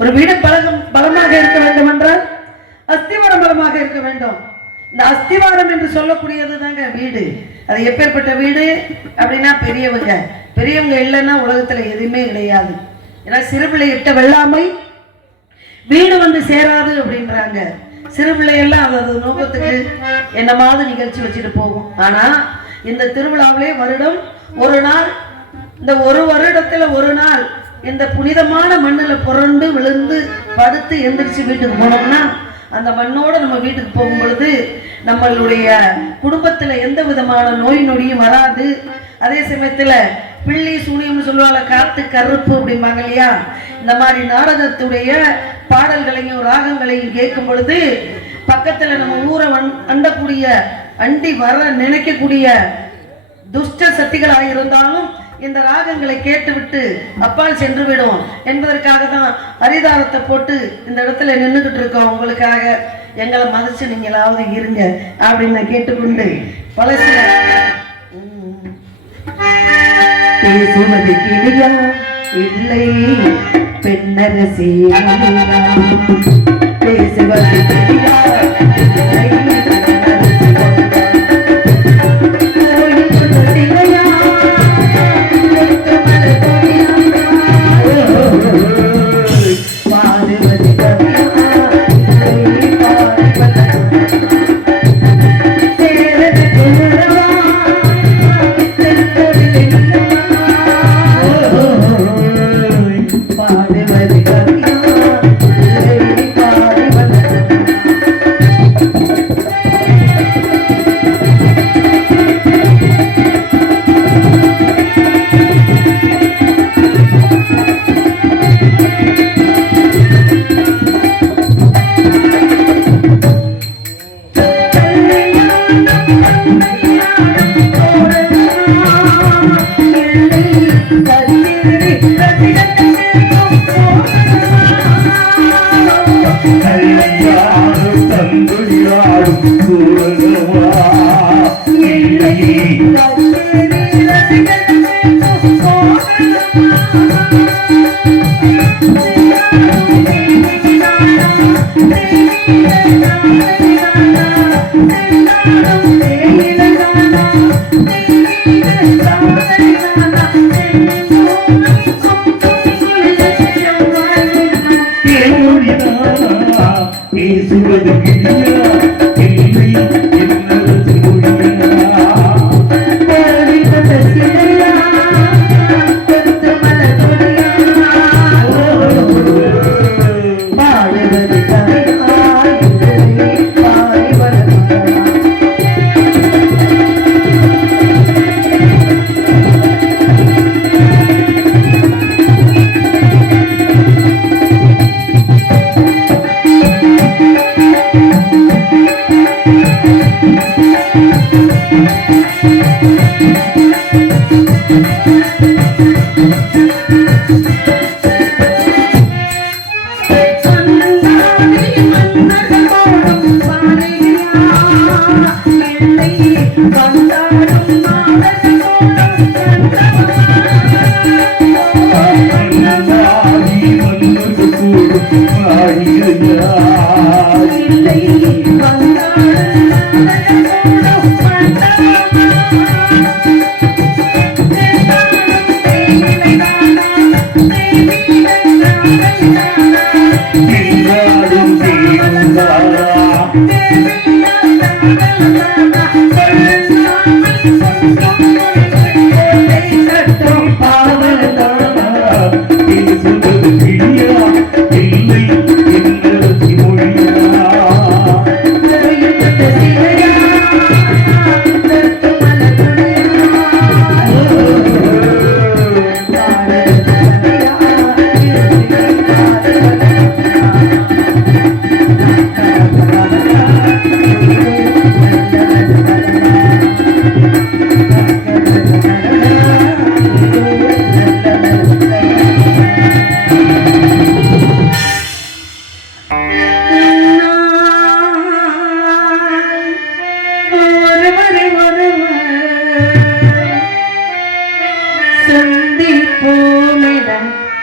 ஒரு வீடு பலமாக இருக்க வேண்டும் என்றால் அஸ்திவாரம் பலமாக இருக்க வேண்டும். இந்த அஸ்திவாரம் என்று சொல்லக்கூடியது தாங்க வீடு. அது எப்பேற்பட்ட வீடு அப்படின்னா பெரியவங்க இல்லைன்னா உலகத்துல எதுவுமே கிடையாது. ஏன்னா சிறுபிள்ளை இட்ட வெள்ளாமை வீடு வந்து சேராது அப்படின்றாங்க. சிறுபிள்ளையெல்லாம் அது நோக்கத்துக்கு என்னமாவது நிகழ்ச்சி வச்சுட்டு போகும். ஆனா இந்த திருவிழாவிலே வருடம் ஒரு நாள், இந்த ஒரு வருடத்துல ஒரு நாள் இந்த புனிதமான மண்ணுல புரண்டு விழுந்து படுத்து எந்திரிச்சு வீட்டுக்கு போனோம்னா அந்த மண்ணோட நம்ம வீட்டுக்கு போகும் பொழுது நம்மளுடைய குடும்பத்துல எந்த விதமான நோய் நொடியும் வராது. அதே சமயத்துல பிள்ளி சூனியம்னு சொல்லுவாங்க, காத்து கருப்பு அப்படிம்பாங்க இல்லையா. இந்த மாதிரி நாடகத்துடைய பாடல்களையும் ராகங்களையும் கேட்கும் பொழுது பக்கத்துல நம்ம ஊரை அண்டக்கூடிய அண்டி வர நினைக்கக்கூடிய துஷ்ட சக்திகளாக இருந்தாலும் இந்த ராகங்களை கேட்டுவிட்டு அப்பால் சென்று விடும் என்பதற்காக தான் அரிதாரத்தை போட்டு இந்த இடத்துல நின்றுகிட்டு இருக்கோம். உங்களுக்காக எங்களை மதிச்சு நீங்களாவது இருங்க அப்படின்னு நான் கேட்டுக்கொண்டு பல சில பேசுவது கிளியா இல்லை பெண்ணரசி பேசுவது கிளியா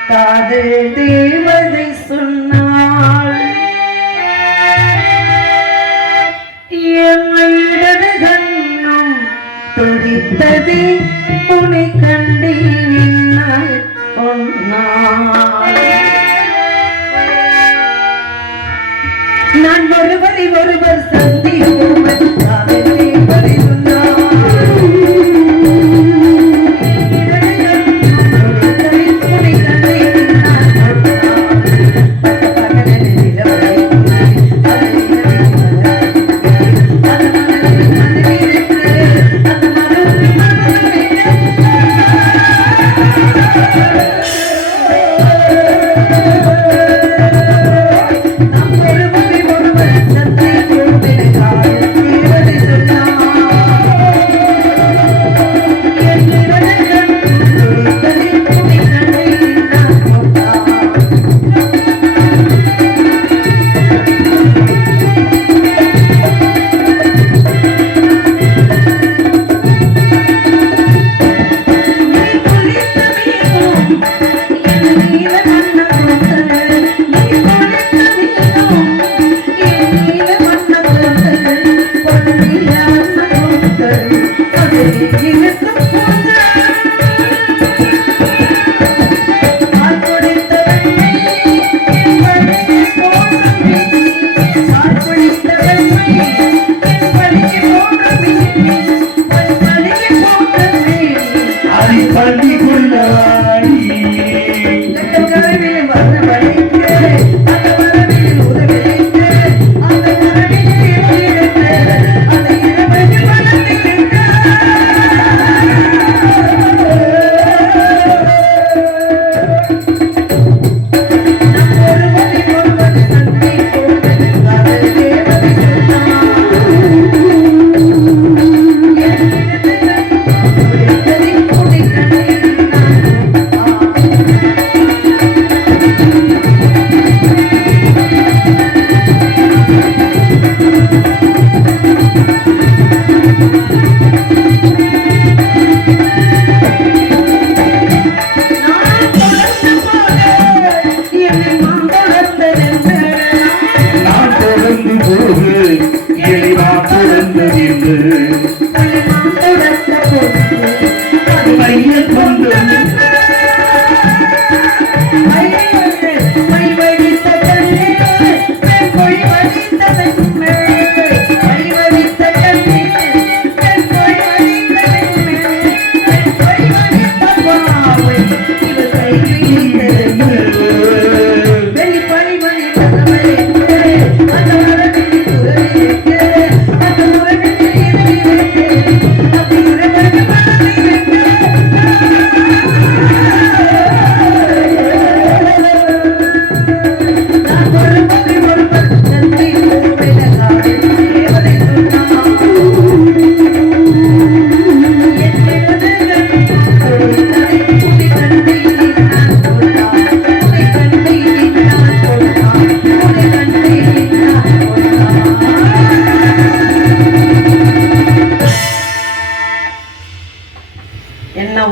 காதல் தேவதை சொன்ன தேவதை உன்னை கண்டேன் நான் ஒருவர் சந்திப்போம்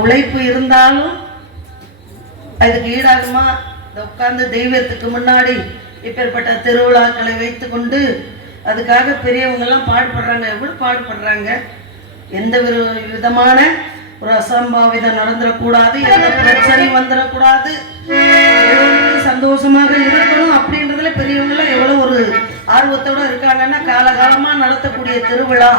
உழைப்பு இருந்தாலும் அதுக்கு ஈடாகுமா? உட்கார்ந்து தெய்வத்துக்கு முன்னாடி இப்பேற்பட்ட திருவிழாக்களை வைத்து கொண்டு அதுக்காக பெரியவங்க எல்லாம் பாடுபடுறாங்க. எவ்வளவு பாடுபடுறாங்க. எந்த விதமான ஒரு அசம்பாவிதம் நடந்துடக்கூடாது, எந்த பிரச்சனையும் வந்துடக்கூடாது, சந்தோஷமாக இருக்கணும் அப்படின்றதுல பெரியவங்க எல்லாம் எவ்வளவு ஒரு ஆர்வத்தோட இருக்காங்கன்னா, காலகாலமா நடத்தக்கூடிய திருவிழா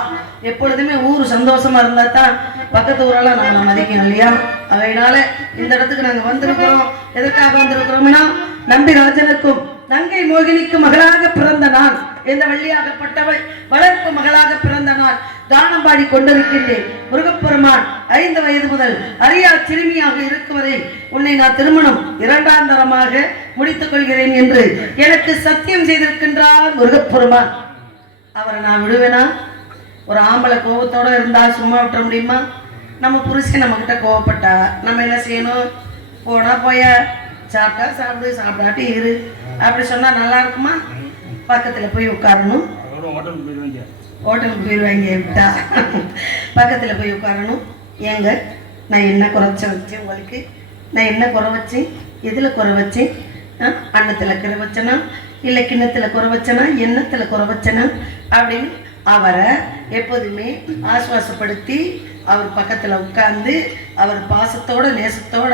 எப்பொழுதுமே ஊர் சந்தோஷமா இருந்தா தான் பக்கத்து ஊரெல்லாம் நம்ம மதிக்கும் இல்லையா? அதனால இந்த இடத்துக்கு நாங்க வந்திருக்கிறோம். எதற்காக வந்திருக்கிறோம்னா, நம்பிராஜனுக்கும் நங்கை மோகினிக்கு மகளாக பிறந்த நான், எந்த வள்ளியாகப்பட்டவள் வளர்ப்பு மகளாக பிறந்த நான் கானம் பாடி கொண்டிருக்கின்றேன். முருகப்பெருமான் 5 வயது முதல் அறியா சிறுமியாக இருக்கும் வரை உன்னை நான் திருமணம் 2ஆம் தரமாக முடித்துக் கொள்கிறேன் என்று எனக்கு சத்தியம் செய்திருக்கின்றார் முருகப்பெருமான். அவரை நான் விடுவேனா? ஒரு ஆம்பளை கோபத்தோட இருந்தா சும்மா விட்டுற முடியுமா? நம்ம புருஷன் நம்ம கிட்ட கோவப்பட்டா நம்ம என்ன செய்யணும்? போனா போய, சாப்பிட்டா சாப்பிடு, சாப்பிடாட்டி இரு அப்படி சொன்னா நல்லா இருக்குமா? பக்கத்துல போய் உட்காரணும். ஹோட்டலுக்கு போயிடுவாங்க விட்டா. பக்கத்துல போய் உட்காரணும். ஏங்க நான் என்ன குறைச்ச வச்சேன் உங்களுக்கு? நான் என்ன குறை வச்சேன்? எதுல குறை வச்சேன்? அன்னத்துல குறை வச்சனா, இல்லை கிண்ணத்துல குறை வச்சனா, எண்ணத்துல குறை வச்சனா அப்படின்னு அவரை எப்போதுமே ஆசுவாசப்படுத்தி அவர் பக்கத்துல உட்கார்ந்து அவர் பாசத்தோட நேசத்தோட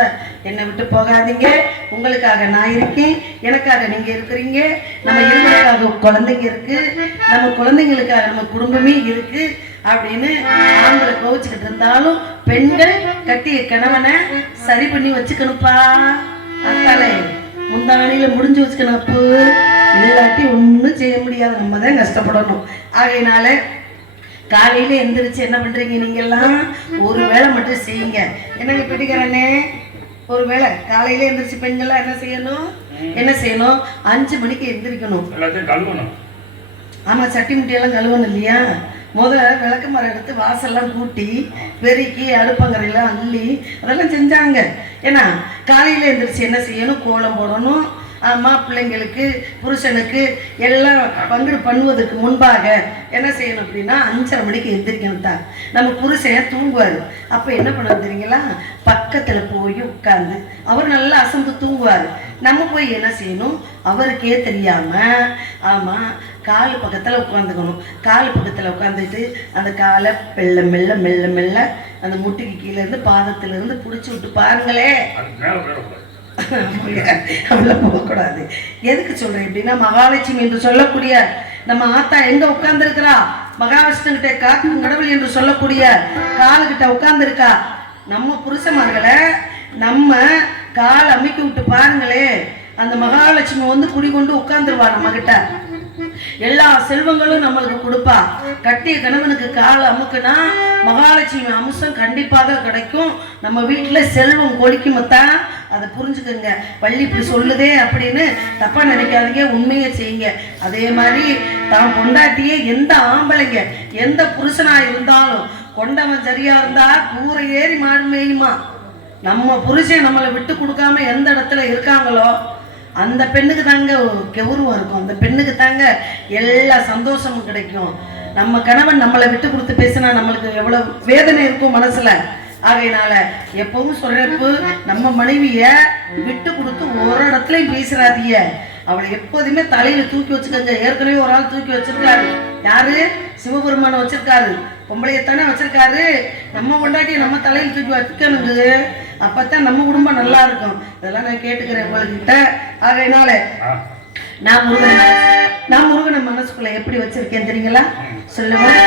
என்னை விட்டு போகாதீங்க, உங்களுக்காக நான் இருக்கேன், எனக்காக நீங்க இருக்கிறீங்க, நம்ம இருவருக்காக குழந்தைங்க இருக்கு, நம்ம குழந்தைங்களுக்காக நம்ம குடும்பமே இருக்கு அப்படின்னு ஆண்களை கோவிச்சுக்கிட்டு இருந்தாலும் பெண்கள் கட்டிய கணவனை சரி பண்ணி வச்சுக்கணுப்பா. அத்தாலே முந்தானியில முடிஞ்சு வச்சுக்கணும். அப்பு இல்லாட்டி ஒன்றும் செய்ய முடியாது, நம்ம தான் கஷ்டப்படணும். ஆகையினால காலையில எந்திரிச்சு என்ன பண்றீங்க நீங்க எல்லாம்? ஒரு வேளை மட்டும் செய்யுங்க. என்னங்க பிடிக்கிறேன்னே, ஒரு வேளை காலையில எந்திரிச்சு பெண்கள்லாம் என்ன செய்யணும் 5 மணிக்கு எந்திரிக்கணும். ஆமா, சட்டி முட்டியெல்லாம் கழுவணும் இல்லையா? விளக்கு மரம் எடுத்து வாசல்லாம் கூட்டி பெருக்கி அடுப்பங்கரையெல்லாம் அள்ளி அதெல்லாம் செஞ்சாங்க. ஏன்னா காலையில எந்திரிச்சு என்ன செய்யணும்? கோலம் போடணும். அம்மா பிள்ளைங்களுக்கு புருஷனுக்கு எல்லாம் பங்கு பண்ணுவதற்கு முன்பாக என்ன செய்யணும் அப்படின்னா 5:30 மணிக்கு எந்திரிக்கணும் தான். நம்ம புருஷன் தூங்குவார். அப்போ என்ன பண்ணுறது தெரியுங்களா? பக்கத்தில் போய் உட்கார்ந்து அவர் நல்லா அசந்து தூங்குவார். நம்ம போய் என்ன செய்யணும்? அவருக்கே தெரியாமல் ஆமாம் கால் பக்கத்தில் உட்காந்துக்கணும். கால் பக்கத்தில் உட்காந்துட்டு அந்த காலை மெல்ல மெல்ல மெல்ல மெல்ல அந்த முட்டிக்கு கீழேருந்து பாதத்திலிருந்து பிடிச்சி விட்டு பாருங்களே. அவ்வளோ போகக்கூடாது. எதுக்கு சொல்றேன் அப்படின்னா, மகாலட்சுமி என்று சொல்லக்கூடிய நம்ம ஆத்தா எங்க உட்கார்ந்து இருக்கிறா? மகாவிஷ்ணு கிட்ட காக்கும் கடவுள் என்று சொல்லக்கூடிய காலுகிட்ட உட்கார்ந்து இருக்கா. நம்ம புருஷமார்களை நம்ம கால் அமைக்கி விட்டு பாருங்களே, அந்த மகாலட்சுமி வந்து குடிகொண்டு உட்கார்ந்துருவா. நம்ம கிட்ட எல்லா செல்வங்களும் நம்மளுக்கு கொடுப்பா. கட்டிய கணவனுக்கு கால் அமுக்குனா மகாலட்சுமி அம்சம் கண்டிப்பாக கிடைக்கும். நம்ம வீட்டுல செல்வம் கொலிக்குமத்தான், அதை புரிஞ்சுக்கோங்க. பள்ளி இப்படி சொல்லுதே அப்படின்னு தப்பா நினைக்காதீங்க, உண்மையை செய்யுங்க. அதே மாதிரி தான் பொண்டாட்டியே எந்த ஆம்பளைங்க எந்த புருஷனா இருந்தாலும் கொண்டவன் சரியா இருந்தா கூரை ஏறி மாடு மேயுமா. நம்ம புருஷன் நம்மளை விட்டு கொடுக்காம எந்த இடத்துல இருக்காங்களோ அந்த பெண்ணுக்கு தாங்க கௌரவம் இருக்கும், அந்த பெண்ணுக்கு தாங்க எல்லா சந்தோஷமும் கிடைக்கும். நம்ம கணவன் நம்மளை விட்டு கொடுத்து பேசினா நம்மளுக்கு எவ்வளவு வேதனை இருக்கும் மனசுல. ஆகையினால எப்பவும் சொல்றப்ப நம்ம மனைவிய விட்டு கொடுத்து ஒரு இடத்துலயும் பேசுறாதீங்க. அவளை எப்போதுமே தலையில தூக்கி வச்சுக்கோங்க. ஏற்கனவே ஒரு ஆள் தூக்கி வச்சிருக்காரு. யாரு? சிவபெருமான வச்சிருக்காரு, பொம்பளையத்தானே வச்சிருக்காரு. நம்ம கொண்டாட்டி நம்ம தலையில் தூக்கி வைக்கணுங்க. அப்பத்தான் நம்ம குடும்பம் நல்லா இருக்கும். இதெல்லாம் நான் கேட்டுக்கிறேன் உங்ககிட்ட. ஆகையினால நான் முருகனை மனசுக்குள்ள எப்படி வச்சிருக்கேன் தெரியுங்களா? சொல்லுவேன்.